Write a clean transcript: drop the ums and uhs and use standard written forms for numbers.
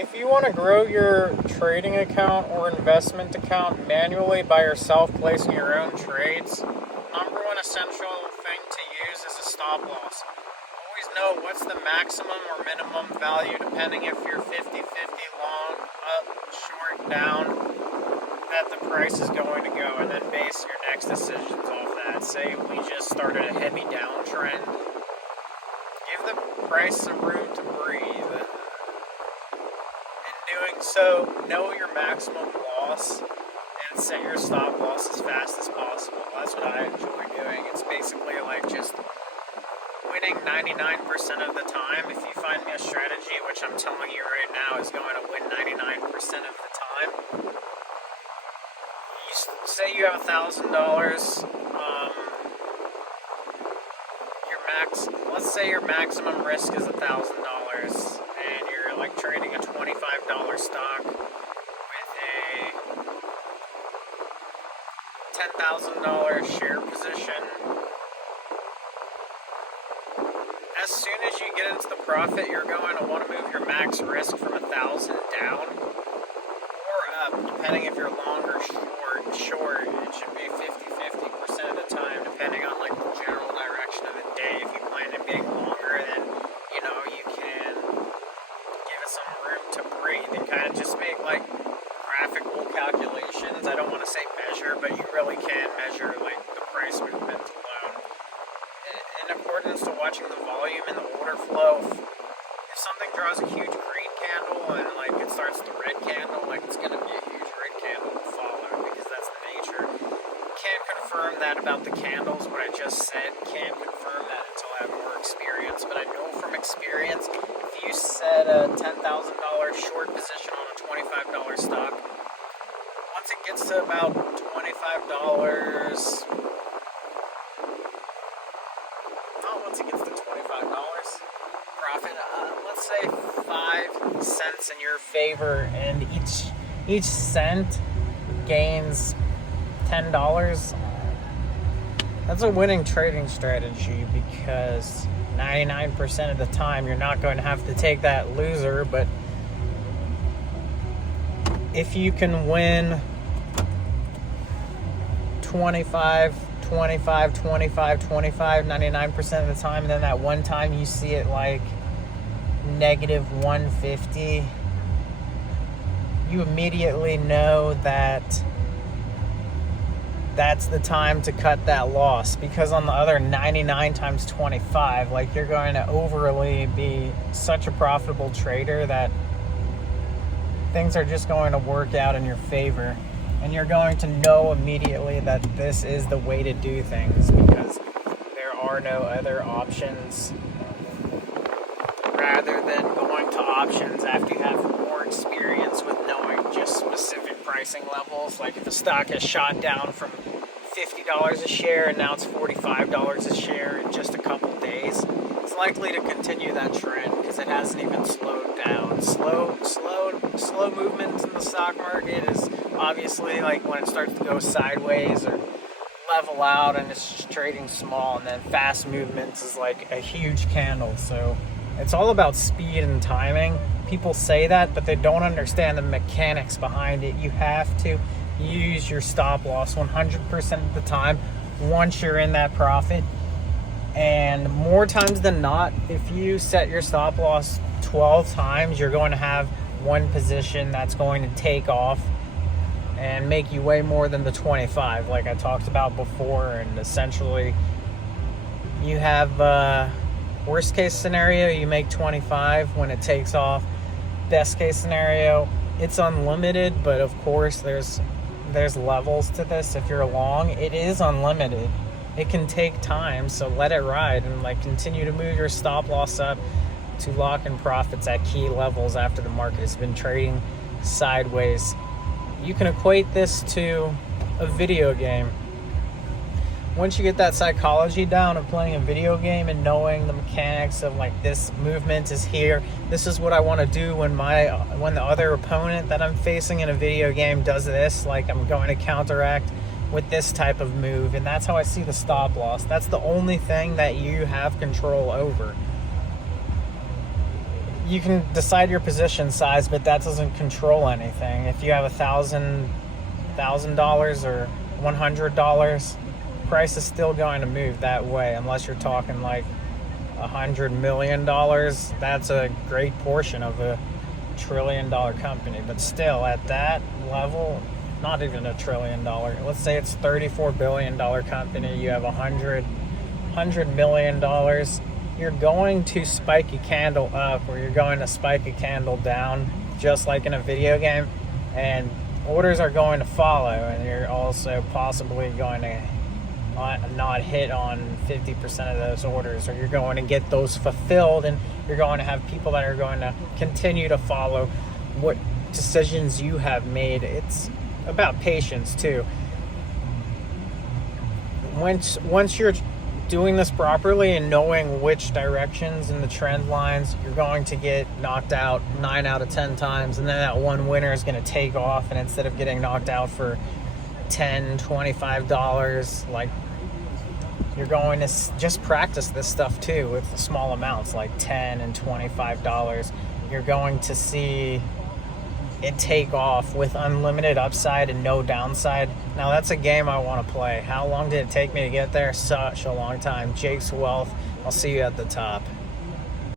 If you want to grow your trading account or investment account manually by yourself, placing your own trades, number one essential thing to use is a stop loss. Always know what's the maximum or minimum value depending if you're 50-50 long, up, short, down, that the price is going to go, and then base your next decisions off that. Say we just started a heavy downtrend, give the price some room to breathe. Doing so, know your maximum loss and set your stop loss as fast as possible. That's what I enjoy doing. It's basically like just winning 99% of the time. If you find me a strategy, which I'm telling you right now is going to win 99% of the time, you say you have $1,000, let's say your maximum risk is $1,000, and you're like trading a $25 stock with a $10,000 share position. As soon as you get into the profit, you're going to want to move your max risk from 1,000 down or up, depending if you're long or short. It should be 50-50% of the time, depending on like the general direction of the day. If you plan on being longer, then you can give it some room to breathe and kind of just make like graphical calculations. I don't want to say measure, but you really can measure like the price movement alone. In accordance to watching the volume and the order flow, if something draws a huge green candle and like it starts the red candle, like it's going to be a huge red candle to follow because that's the nature. Can't confirm that about the candles, what I just said. Can't confirm that until I have more experience. But I know from experience, if you set a $10,000 short position on a $25 stock, once it gets to about $25, once it gets to $25 profit, let's say 5 cents in your favor, and each cent gains $10. That's a winning trading strategy because 99% of the time you're not going to have to take that loser. But if you can win 25, 99% of the time, and then that one time you see it like negative 150, you immediately know that that's the time to cut that loss, because on the other 99 times 25, like you're going to overly be such a profitable trader that things are just going to work out in your favor. And you're going to know immediately that this is the way to do things because there are no other options rather than going to options after you have more experience with knowing just specific pricing levels. Like if a stock has shot down from $50 a share and now it's $45 a share in just a couple days, it's likely to continue that trend because it hasn't even slowed down. Slow movements in the stock market is obviously like when it starts to go sideways or level out and it's just trading small, and then fast movements is like a huge candle. So it's all about speed and timing. People say that, but they don't understand the mechanics behind it. You have to use your stop loss 100% of the time once you're in that profit. And more times than not, if you set your stop loss 12 times, you're going to have one position that's going to take off and make you way more than the 25 like I talked about before. And essentially you have worst case scenario, you make 25 when it takes off. Best case scenario, it's unlimited, but of course there's levels to this. If you're long, it is unlimited. It can take time, so let it ride and like continue to move your stop loss up to lock in profits at key levels after the market has been trading sideways. You can equate this to a video game. Once you get that psychology down of playing a video game and knowing the mechanics of like this movement is here, this is what I want to do when the other opponent that I'm facing in a video game does this, like I'm going to counteract with this type of move. And that's how I see the stop loss. That's the only thing that you have control over. you can decide your position size, but that doesn't control anything. If you have $1,000 or $100, price is still going to move that way, unless you're talking like $100 million. That's a great portion of a $1 trillion company, but still at that level, not even $1 trillion. Let's say it's $34 billion company. You have $100 million. You're going to spike a candle up, or you're going to spike a candle down, just like in a video game, and orders are going to follow, and you're also possibly going to not hit on 50% of those orders, or you're going to get those fulfilled, and you're going to have people that are going to continue to follow what decisions you have made. It's about patience too. Once you're doing this properly and knowing which directions in the trend lines, you're going to get knocked out 9 out of 10 times, and then that one winner is going to take off, and instead of getting knocked out for $10, $25, like, you're going to just practice this stuff too with small amounts like $10 and $25. You're going to see it take off with unlimited upside and no downside. Now that's a game I want to play. How long did it take me to get there? Such a long time. Jake's Wealth. I'll see you at the top.